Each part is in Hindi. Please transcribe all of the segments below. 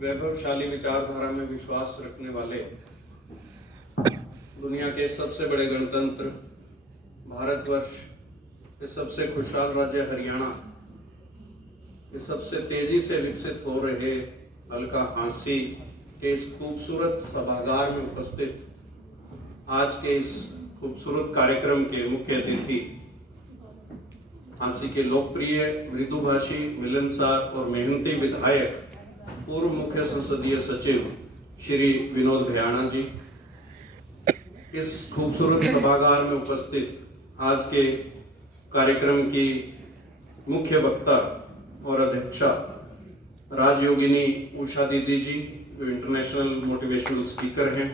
वैभवशाली विचारधारा में विश्वास रखने वाले दुनिया के सबसे बड़े गणतंत्र भारतवर्ष के सबसे खुशहाल राज्य हरियाणा के सबसे तेजी से विकसित हो रहे हल्का हांसी के इस खूबसूरत सभागार में उपस्थित आज के इस खूबसूरत कार्यक्रम के मुख्य अतिथि हांसी के लोकप्रिय मृदुभाषी मिलनसार और मेहनती विधायक पूर्व मुख्य संसदीय सचिव श्री विनोद भयाणा जी, इस खूबसूरत सभागार में उपस्थित आज के कार्यक्रम की मुख्य वक्ता और अध्यक्षा राजयोगिनी उषा दीदी जी, जो इंटरनेशनल मोटिवेशनल स्पीकर हैं,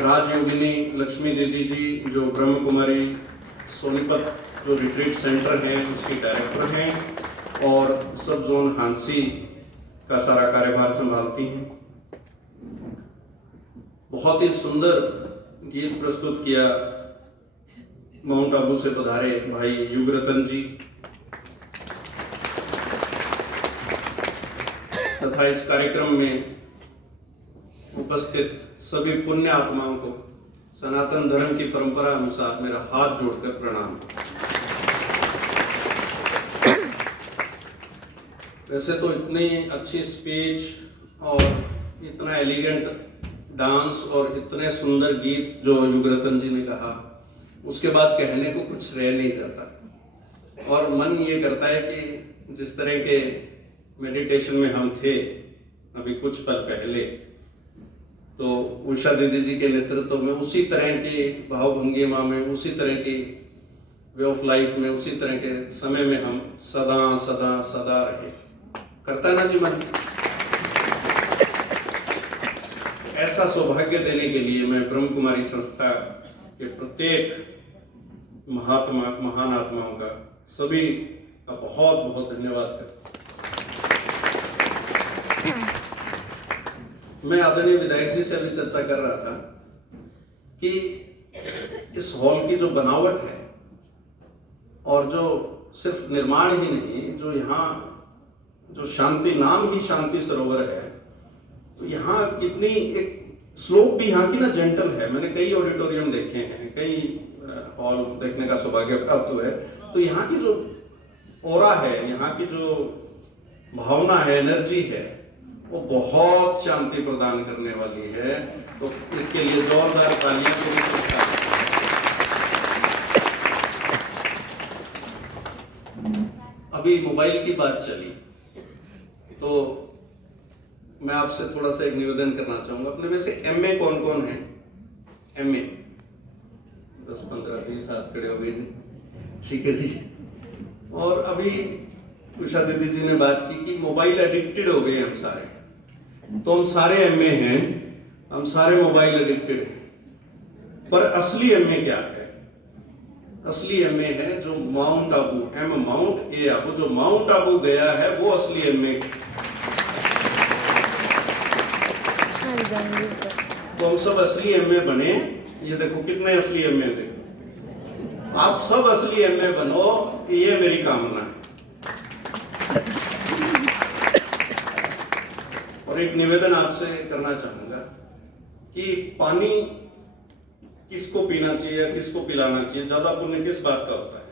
राजयोगिनी लक्ष्मी दीदी जी, जो ब्रह्म कुमारी सोनीपत जो रिट्रीट सेंटर है उसकी डायरेक्टर हैं और सब जोन हांसी का सारा कार्यभार संभालती हैं। बहुत ही सुंदर गीत प्रस्तुत किया माउंट आबू से पधारे भाई युगरतन जी तथा इस कार्यक्रम में उपस्थित सभी पुण्य आत्माओं को सनातन धर्म की परंपरा अनुसार मेरा हाथ जोड़कर प्रणाम। वैसे तो इतनी अच्छी स्पीच और इतना एलिगेंट डांस और इतने सुंदर गीत जो युगरतन जी ने कहा, उसके बाद कहने को कुछ रह नहीं जाता और मन ये करता है कि जिस तरह के मेडिटेशन में हम थे अभी कुछ पल पहले, तो उषा दीदी जी के नेतृत्व में उसी तरह की भावभंगिमा में, उसी तरह की वे ऑफ लाइफ में, उसी तरह के समय में हम सदा सदा सदा रहे। करता ना जी मन। ऐसा सौभाग्य देने के लिए मैं ब्रह्म कुमारी संस्था के प्रत्येक महान आत्माओं का, सभी का बहुत बहुत धन्यवाद करता हूं। मैं आदरणीय विधायक जी से अभी चर्चा कर रहा था कि इस हॉल की जो बनावट है और जो सिर्फ निर्माण ही नहीं, जो यहाँ जो शांति, नाम ही शांति सरोवर है, तो यहाँ कितनी एक स्लोप भी यहाँ की ना जेंटल है। मैंने कई ऑडिटोरियम देखे हैं, कई हॉल देखने का सौभाग्य प्राप्त हुआ है, तो यहाँ की जो ऑरा है, यहाँ की जो भावना है, एनर्जी है, वो बहुत शांति प्रदान करने वाली है। तो इसके लिए जोरदार तालियां पूरी संस्था। अभी मोबाइल की बात चली तो मैं आपसे थोड़ा सा एक निवेदन करना चाहूंगा। अपने में से एमए कौन कौन है? एमए 10 15 20 हाथ खड़े हो गए जी, ठीक है जी। और अभी उषा दीदी जी ने बात की कि मोबाइल एडिक्टेड हो गए हम सारे, तो हम सारे एमए हैं, हम सारे मोबाइल एडिक्टेड हैं। पर असली एमए क्या है? असली एमए है जो माउंट आबू, एम माउंट ए आबू, जो माउंट आबू गया है वो असली एमए। तो हम सब असली एमए बने। ये देखो कितने असली एमए, देखो आप सब असली एमए बनो, ये मेरी कामना है। और एक निवेदन आपसे करना चाहूंगा कि पानी किसको पीना चाहिए या किसको पिलाना चाहिए, ज्यादा पुण्य किस बात का होता है?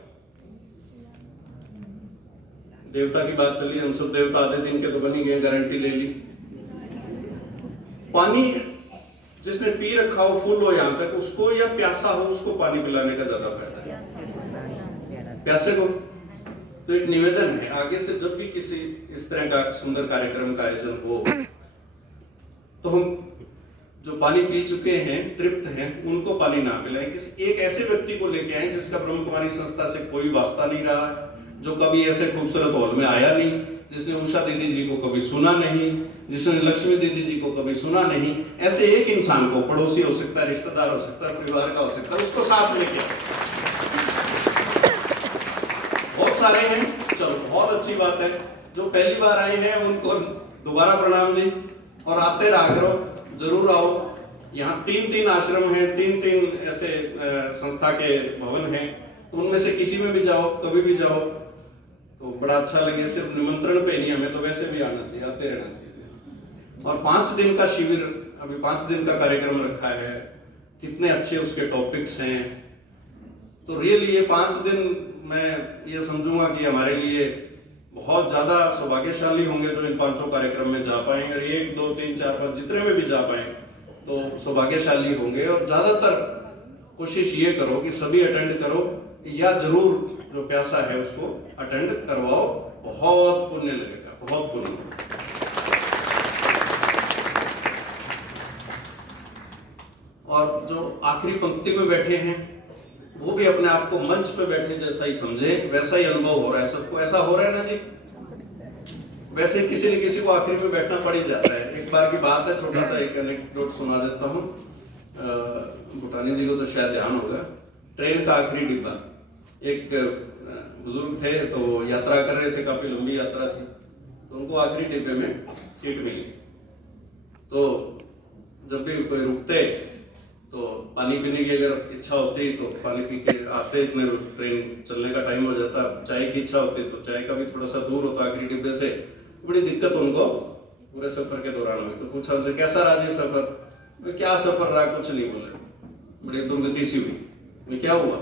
देवता की बात चली, हम सब देवता आधे दिन के तो बन ही गए, गारंटी ले ली। पानी जिसने पी रखा हो, फुल हो यहां तक, उसको या प्यासा हो उसको पानी पिलाने का ज्यादा फायदा है, प्यासे को। तो एक निवेदन है, आगे से जब भी किसी इस तरह का सुंदर कार्यक्रम का आयोजन हो, तो हम जो पानी पी चुके हैं, तृप्त हैं, उनको पानी ना पिलाएं। किसी एक ऐसे व्यक्ति को लेके आए जिसका ब्रह्म कुमारी संस्था से कोई वास्ता नहीं रहा, जो कभी ऐसे खूबसूरत हॉल में आया नहीं, जिसने उषा दीदी जी को कभी सुना नहीं, जिसने लक्ष्मी दीदी जी को कभी सुना नहीं। ऐसे एक इंसान को, पड़ोसी हो सकता है, रिश्तेदार हो सकता है, परिवार का हो सकता है, उसको साथ लेके आओ। बहुत सारे हैं, चलो बहुत अच्छी बात है। जो पहली बार आए हैं उनको दोबारा प्रणाम जी, और आते रहा करो, जरूर आओ। यहाँ 3 आश्रम हैं, 3 ऐसे संस्था के भवन हैं, उनमें से किसी में भी जाओ, कभी भी जाओ। तो बड़ा अच्छा लगे। सिर्फ निमंत्रण पे नहीं, हमें तो वैसे भी आना चाहिए, आते रहना चाहिए। और 5 दिन का शिविर, अभी 5 दिन का कार्यक्रम रखा है, कितने अच्छे उसके टॉपिक्स हैं। तो रियली ये 5 दिन मैं ये समझूंगा कि हमारे लिए बहुत ज़्यादा सौभाग्यशाली होंगे जो इन 5 कार्यक्रम में जा पाएंगे। 1, 2, 3, 4, 5 जितने में भी जा पाए तो सौभाग्यशाली होंगे। और ज़्यादातर कोशिश ये करो कि सभी अटेंड करो, या जरूर जो प्यासा है उसको अटेंड करवाओ। बहुत पुण्य लगेगा, बहुत पुण्य। और जो आखिरी पंक्ति में बैठे हैं वो भी अपने आप को मंच पे बैठे जैसा ही समझे, वैसा ही अनुभव हो रहा है सबको। ऐसा हो रहा है ना जी? वैसे किसी न किसी को आखिरी में बैठना पड़ ही जाता है। एक बार की बात है, छोटा सा एक एनेक्डोट सुना देता हूँ। भूटानी जी को तो शायद ध्यान होगा। ट्रेन का आखिरी डिब्बा, एक बुजुर्ग थे तो यात्रा कर रहे थे, काफी लंबी यात्रा थी, तो उनको आखिरी डिब्बे में सीट मिली। तो जब भी कोई रुकते तो पानी पीने की अगर इच्छा होती तो पानी पी के आते, इतने ट्रेन चलने का टाइम हो जाता। चाय की इच्छा होती तो चाय का भी थोड़ा सा दूर होता आखिरी डिब्बे से। बड़ी दिक्कत उनको पूरे सफर के दौरान हुई। तो पूछा उनसे, कैसा रहा जी सफर? क्या सफर रहा, कुछ नहीं बोले। बड़ी दुर्गति सी हुई। क्या हुआ?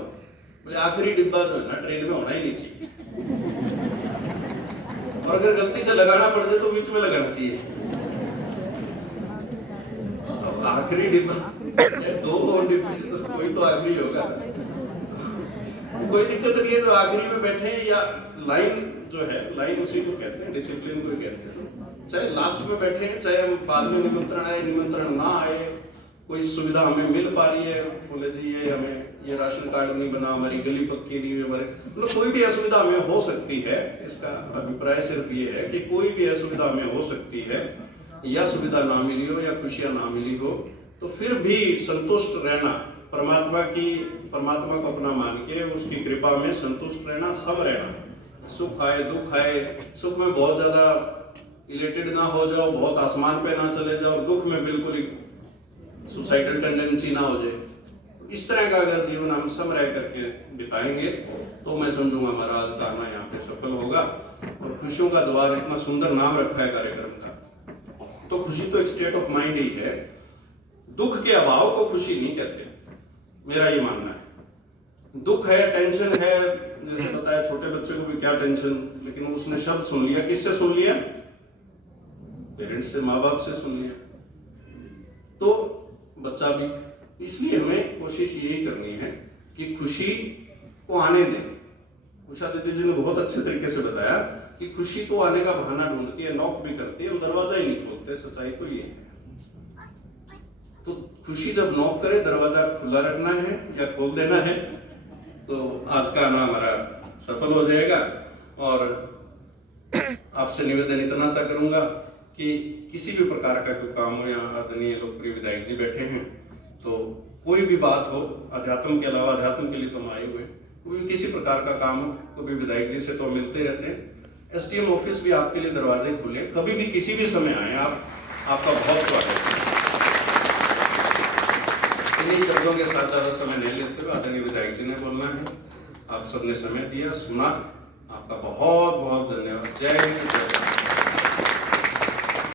बोले आखिरी डिब्बा जो है ना ट्रेन में होना ही नहीं चाहिए, और अगर गलती से लगाना पड़ जाए तो बीच में लगाना चाहिए। आखिरी डिब्बा, 2 डिब्बे तो कोई तो आखिरी होगा। कोई दिक्कत नहीं है जो आखिरी में बैठे हैं, या लाइन जो है, लाइन उसी को कहते हैं, डिसिप्लिन को कहते हैं। चाहे लास्ट में बैठे हैं, चाहे हम बाद में निमंत्रण आए, निमंत्रण ना आए, कोई सुविधा हमें मिल पा रही है, बोले जी ये हमें ये राशन कार्ड नहीं बना, हमारी गली पक्की नहीं है, हमारे मतलब कोई भी असुविधा हमें हो सकती है। इसका अभिप्राय सिर्फ ये है कि कोई भी असुविधा हमें हो सकती है, या सुविधा ना मिली हो या खुशियां ना मिली हो, तो फिर भी संतुष्ट रहना, परमात्मा को अपना मान के उसकी कृपा में संतुष्ट रहना, सम रहना। सुख आए दुख आए, सुख में बहुत ज्यादा इलेटेड ना हो जाओ, बहुत आसमान पे ना चले जाओ, और दुख में बिल्कुल ही सुसाइडल टेंडेंसी ना हो जाए। इस तरह का अगर जीवन हम सम रह करके बिताएंगे तो मैं समझूंगा हमारा आज का आना यहाँ पे सफल होगा। और खुशियों का द्वार, इतना सुंदर नाम रखा है कार्यक्रम का। तो खुशी तो एक स्टेट ऑफ माइंड ही है। दुख के अभाव को खुशी नहीं कहते, मेरा ये मानना है। दुख है, टेंशन है, जैसे बताया छोटे बच्चे को भी क्या टेंशन, लेकिन उसने शब्द सुन लिया। किससे सुन लिया? पेरेंट्स से, माँ बाप से सुन लिया। तो बच्चा भी, इसलिए हमें कोशिश यही करनी है कि खुशी को आने दें। उषा दीदी जी ने बहुत अच्छे तरीके से बताया कि खुशी तो आने का बहाना ढूंढती है, नॉक भी करती है, हम दरवाजा ही नहीं खोलते। सच्चाई तो ये है। तो खुशी जब नॉक करे, दरवाजा खुला रखना है या खोल देना है, तो आज का आना हमारा सफल हो जाएगा। और आपसे निवेदन इतना सा करूंगा कि किसी भी प्रकार का कोई काम हो, यहाँ आदरणीय लोकप्रिय विधायक जी बैठे हैं, तो कोई भी बात हो, अध्यात्म के अलावा, अध्यात्म के लिए तो हम आए हुए, कोई किसी प्रकार का काम हो, कभी विधायक जी से तो मिलते रहते हैं। एसडीएम ऑफिस भी आपके लिए दरवाजे खुले, कभी भी किसी भी समय आए आप, आपका बहुत स्वागत है। इन्हीं शब्दों के साथ ज्यादा समय नहीं लेते हुए आदरणीय विधायक जी ने बोलना है। आप सबने समय दिया, सुना, आपका बहुत बहुत धन्यवाद। जय हिंद, जय भारत।